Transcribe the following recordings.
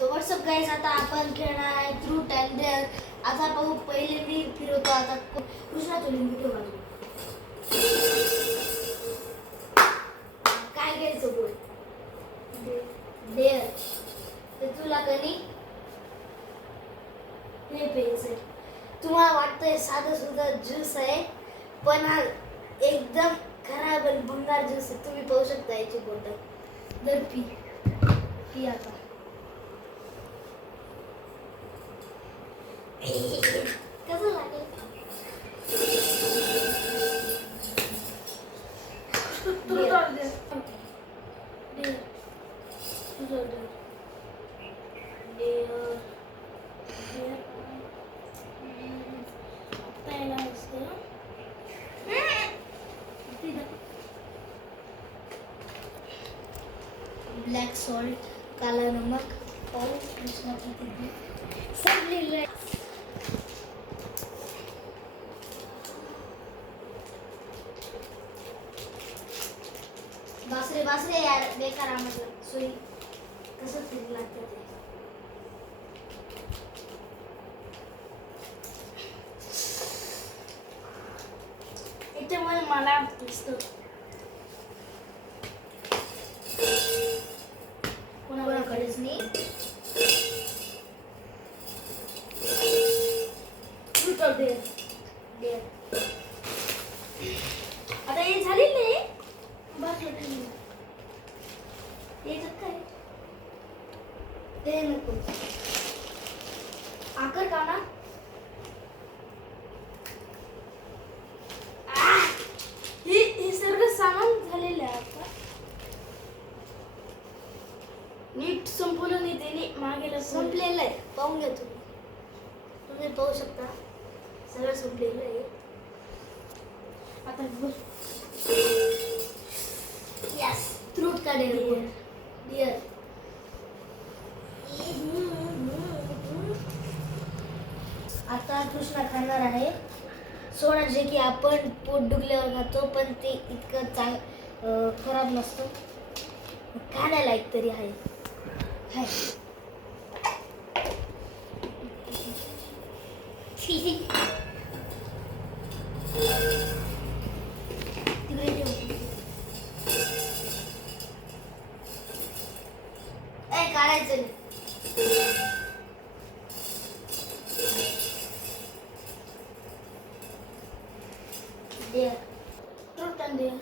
तो WhatsApp guys. आता आपण खेळणार आहे ट्रूथ अँड डेअर. आता पाहू, पहिले मी फिरवतो. आता कृष्णा तो लिंबू ठेवा. काय घ्यायचं बोल? डेअर. तर तुला कधी हे प्यायचंय. तुम्हाला वाटतंय साधं सुद्धा ज्यूस आहे, पण हा एकदम खराब आणि भंगार ज्यूस आहे. तुम्ही पाहू शकता याची बॉटल. जर पी आता. कसं लागेल? ब्लॅक सॉल्ट, काला नमक, पाऊस, कृष्णाची तिथी सब लिहिलंय. बासरे यार, बेकार आम्हाला सोयी कसं फिरू लागतं ते. याच्यामुळे मला दिसतं कोणाकडेच नाही. आता हे झालेलं आहे. बस याच्यात काय ते नको आकर का ना. हे सर्व सामान झालेलं आहे. आता नीट संपवलं नाही त्याने. मागेला संपलेलं आहे. पाहून घ्या तुम्ही पाहू शकता सगळं संपलेलं आहे. आता यस, ट्रूथ का डेअर. आता कृष्णा खाणार आहे सोडा, जे की आपण पोट दुखल्यावर खातो, पण ते इतकं खराब नसतं. खाण्यालायक तरी आहे. काढायचं डेअर. Truth and dare.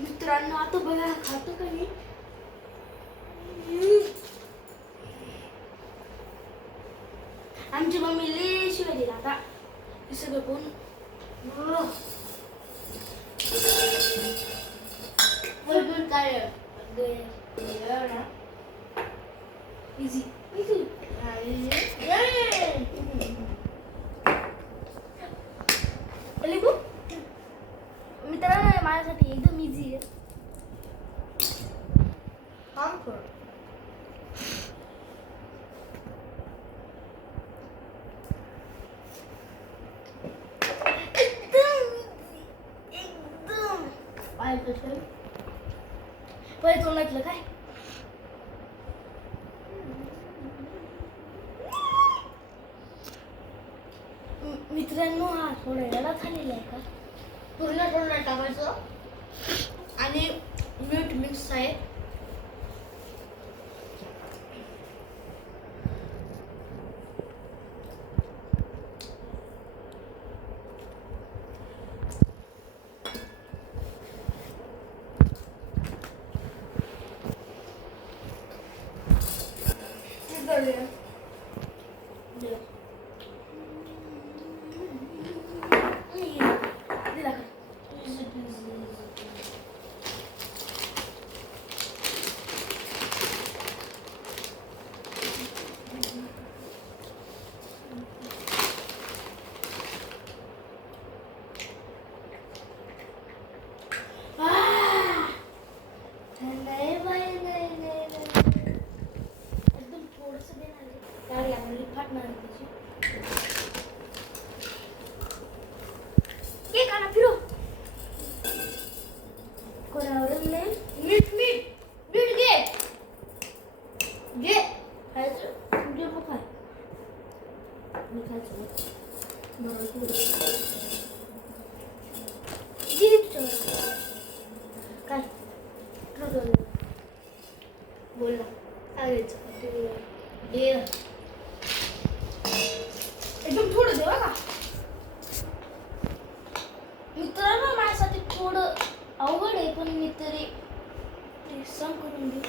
मित्रांनो, आता बघा खातो का मी. आमची मम्मी लय शिवाय दिला. आता हे सगळं कोण काय इझी मित्रांनो, माझ्यासाठी एकदम इझी आहे. पहिले तोंडातलं काय मित्रांनो, हा थोडा याला झालेला आहे का. पूर्ण तोंडात टाकायचं आणि मीठ मिक्स आहे. काय बोल ना काय एकदम थोडं देवा का मित्रांनो माझ्यासाठी थोडं अवघड आहे पण मी तरी सम करून देऊ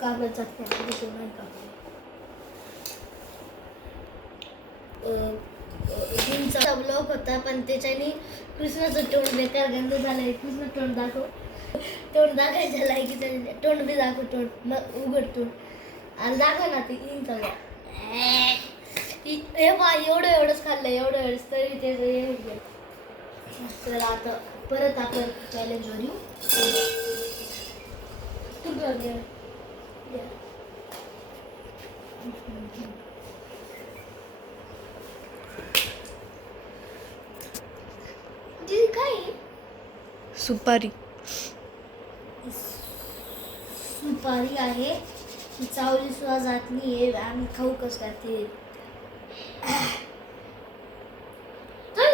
कागद जाते नाही का हिंचा ब्लॉग होता पण त्याच्याने कृष्णाचं तोंड बेकार गंध झालंय कृष्ण तोंड दाखव तोंड दाखायच्या लायकीचं तोंड बी दाखव तोंड मग उघड तोंड आणि दाखव ना ते हिंचा हे बा एवढंच खाल्लं एवढंच तरी ते हे तर आता परत आपण चॅलेंजवर येऊ काय सुपारी सुपारी आहे चावली सुद्धा जात नाही आणि खाऊ कसं काय ते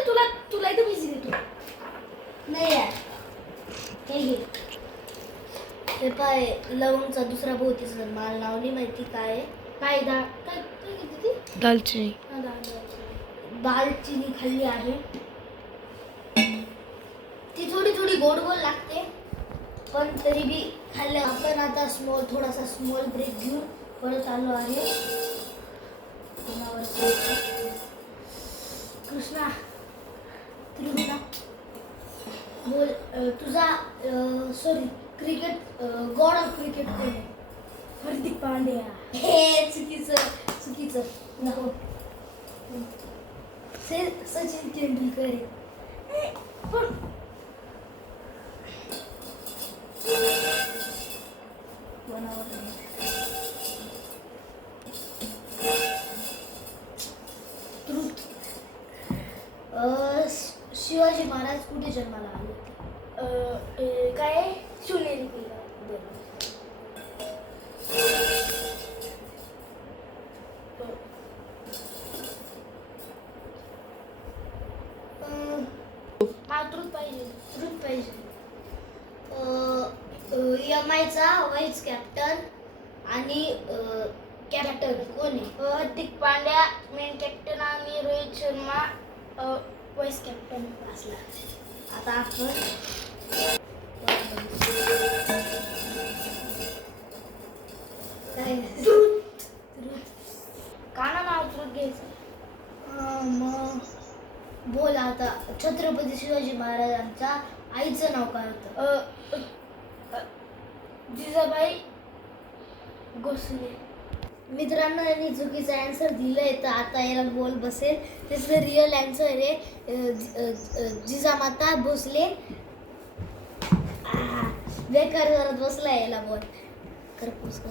तुला तुला इथं बिझी देतो नाही यार हे घे हे पाय लवंगचा दुसरा भोवतीचा माल नाव नाही माहिती काय काय काय काय घेतली ती दालचिनी दालचिनी खाल्ली आहे ती थोडी थोडी गोड गोड लागते पण तरी बी खाल्लं आपण आता थोडासा स्मॉल ब्रेक घेऊन परत आलो आहे कृष्णा त्रिभुजा बोल तुझा sorry cricket God of cricket कोण आहे हार्दिक पांड्या हे चुकीचं नको सचिन तेंडुलकर आहे पण शिवाजी महाराज कुठे जन्माला आले काय शिवनेरी किल्ला पाहिजे एमआयचा व्हाईस कॅप्टन आणि कॅप्टन कोण आहे हार्दिक पांड्या मेन कॅप्टन आणि रोहित शर्मा व्हाईस कॅप्टन असला आता आपण काय काना नाव द्रुत घ्यायचं मग बोल आता छत्रपती शिवाजी महाराजांच्या आईचं नाव काय होतं जिजाबाई भोसले मित्रांनो यांनी चुकीचा आन्सर दिलंय तर आता याला बोल बसेल त्याचं रिअल आन्सर आहे जिजामाता भोसले बेकार करत बसला याला बोल करपूस कर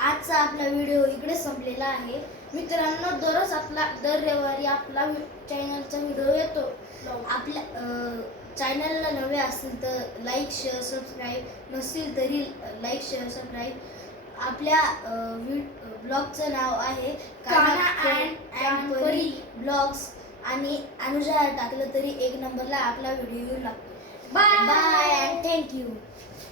आजचा आपला व्हिडिओ इकडे संपलेला आहे मित्रांनो दर रविवारी आपला चॅनलचा व्हिडिओ येतो आपल्या चॅनलला नवे असतील तर लाईक शेअर सबस्क्राईब नसतील तरी लाईक शेअर सबस्क्राईब आपल्या ब्लॉगचं नाव आहे काना अँड परी ब्लॉग्स आणि अनुजा टाकलं तरी 1 नंबरला आपला व्हिडिओ येऊ लागतो बाय अँड थँक्यू